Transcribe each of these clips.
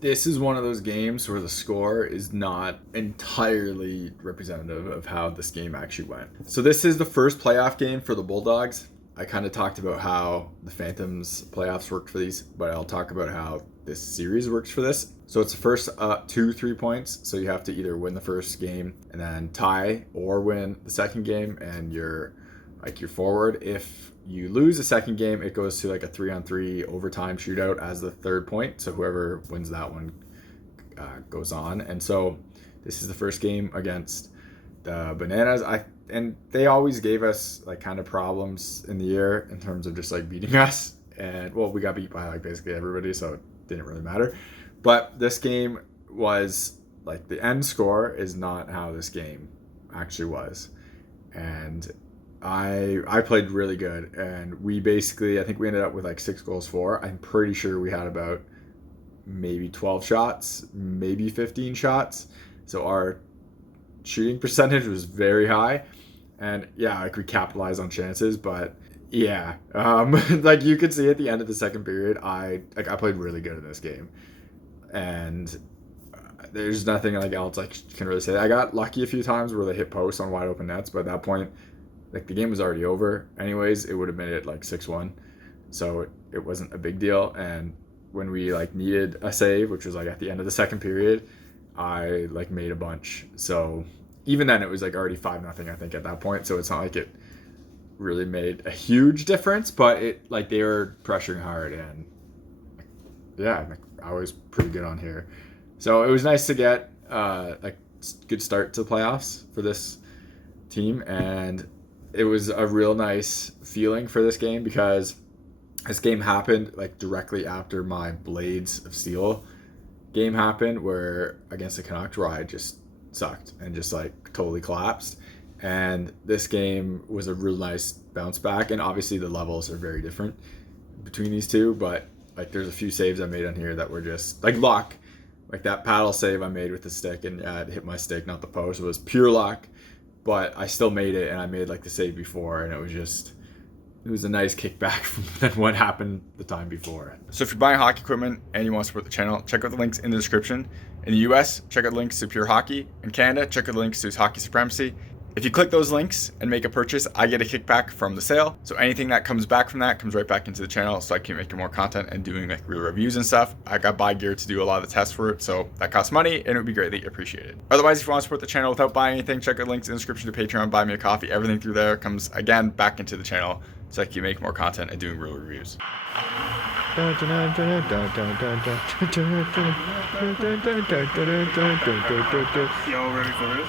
This is one of those games where the score is not entirely representative of how this game actually went. So this is the first playoff game for the Bulldogs. I kind of talked about how the Phantoms playoffs worked for these, but I'll talk about how this series works for this. So it's the first 2-3 points. So you have to either win the first game and then tie, or win the second game and you're forward. If you lose the second game, it goes to like a 3-on-3 overtime shootout as the third point. So whoever wins that one goes on. And so this is the first game against the Bananas. And they always gave us like kind of problems in the year in terms of just like beating us. And well, we got beat by like basically everybody, so it didn't really matter. But this game was like, the end score is not how this game actually was. And I played really good, and we basically, I think we ended up with like 6 goals for. I'm pretty sure we had about maybe 12 shots, maybe 15 shots. So our shooting percentage was very high, and yeah, like we capitalized on chances, but yeah, like you could see at the end of the second period, I played really good in this game, and there's nothing like else I can really say. I got lucky a few times where they hit posts on wide open nets, but at that point, like the game was already over anyways. It would have made it like 6-1, so it wasn't a big deal. And when we like needed a save, which was like at the end of the second period, I like made a bunch. So even then it was like already 5-0 I think at that point, so it's not like it really made a huge difference, but it like they were pressuring hard, and yeah, I was pretty good on here. So it was nice to get like good start to the playoffs for this team, and it was a real nice feeling for this game because this game happened like directly after my Blades of Steel game happened, where against the Canucks, where I just sucked and just like totally collapsed. And this game was a real nice bounce back, and obviously the levels are very different between these two, but like there's a few saves I made on here that were just like luck. Like that paddle save I made with the stick, and it hit my stick, not the post. It was pure luck, but I still made it, and I made like the save before, and it was a nice kickback from what happened the time before. So if you're buying hockey equipment and you want to support the channel, check out the links in the description. In the US, check out the links to Pure Hockey. In Canada, check out the links to Hockey Supremacy. If you click those links and make a purchase, I get a kickback from the sale. So anything that comes back from that comes right back into the channel, so I can make more content and doing like real reviews and stuff. I got buy gear to do a lot of the tests for it, so that costs money, and it would be greatly appreciated. Otherwise, if you want to support the channel without buying anything, check out links in the description to Patreon, buy me a coffee. Everything through there comes again back into the channel, so I can make more content and doing real reviews. Yo, ready for this?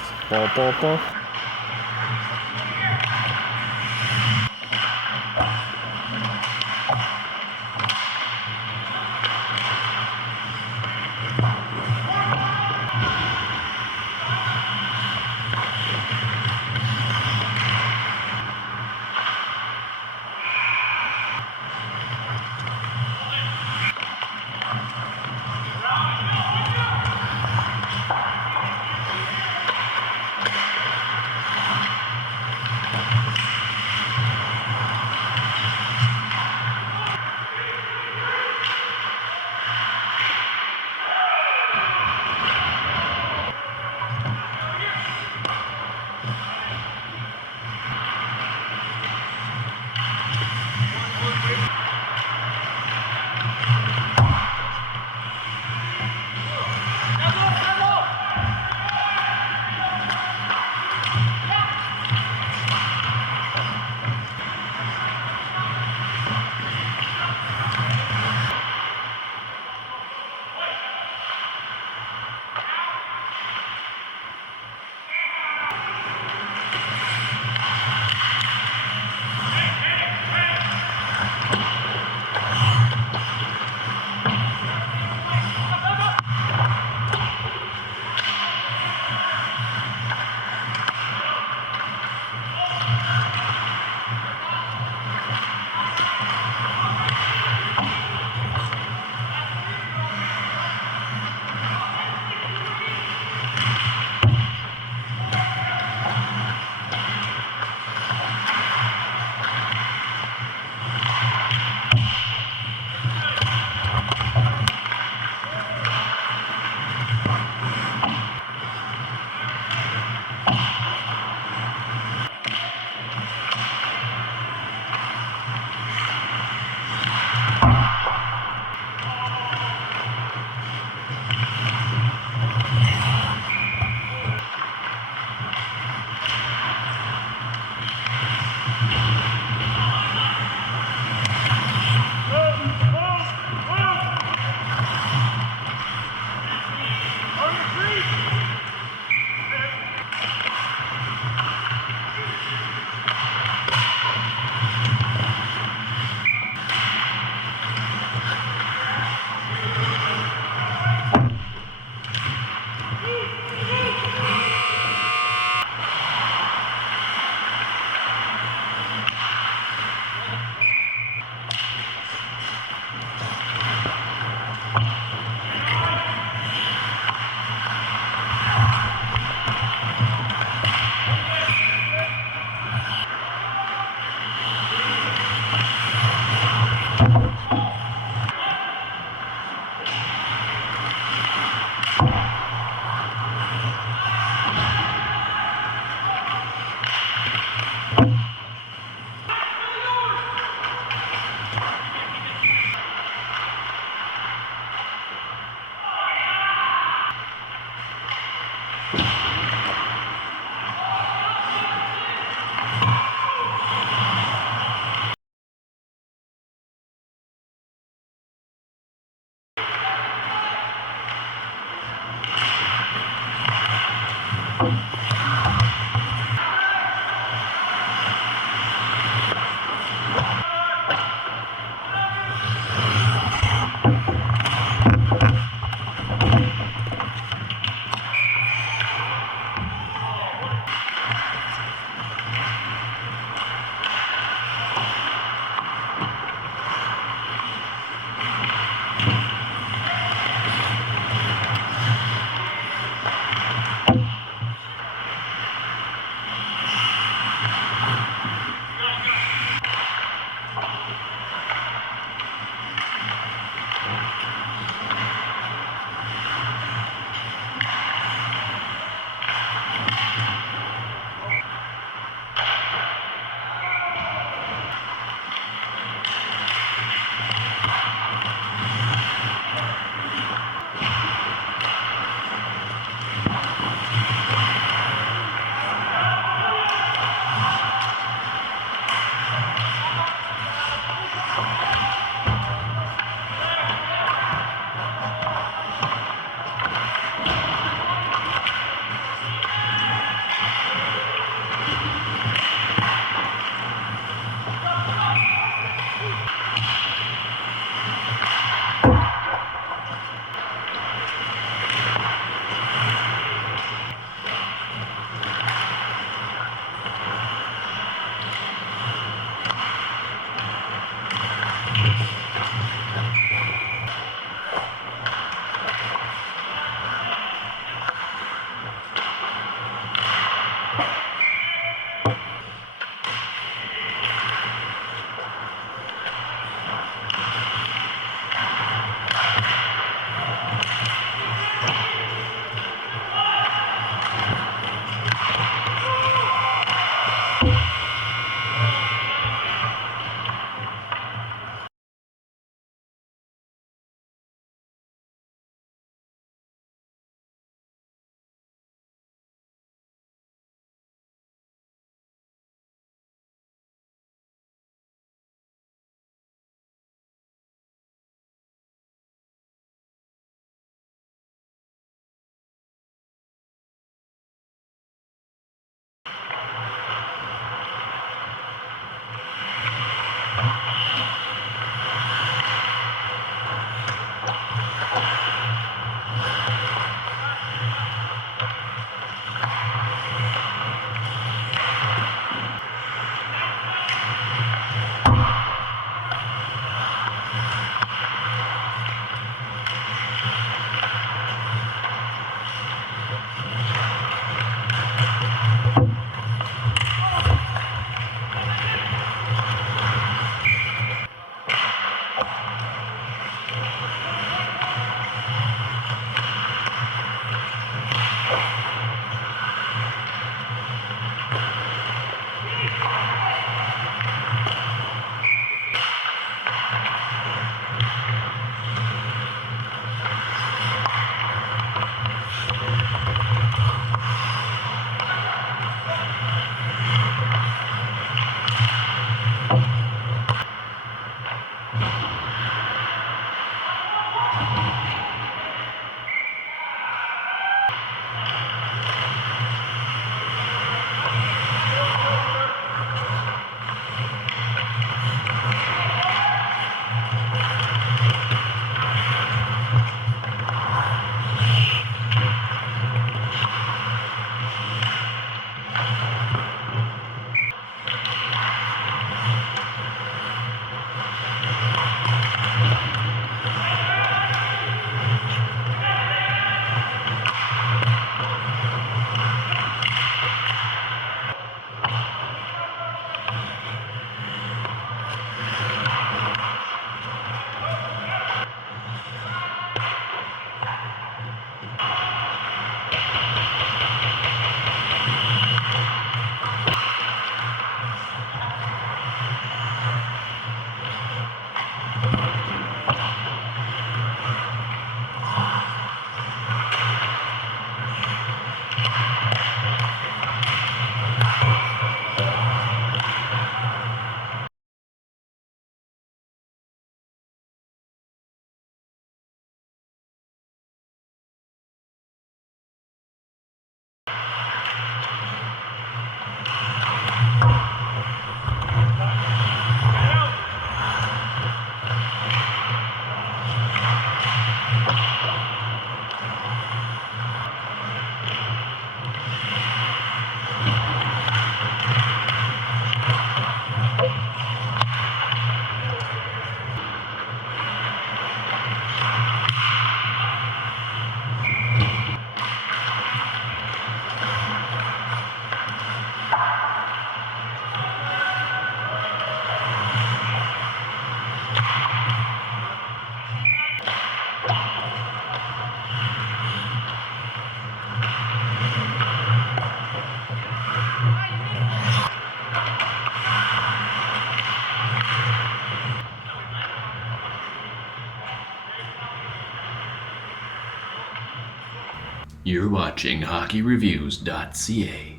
You're watching HockeyReviews.ca.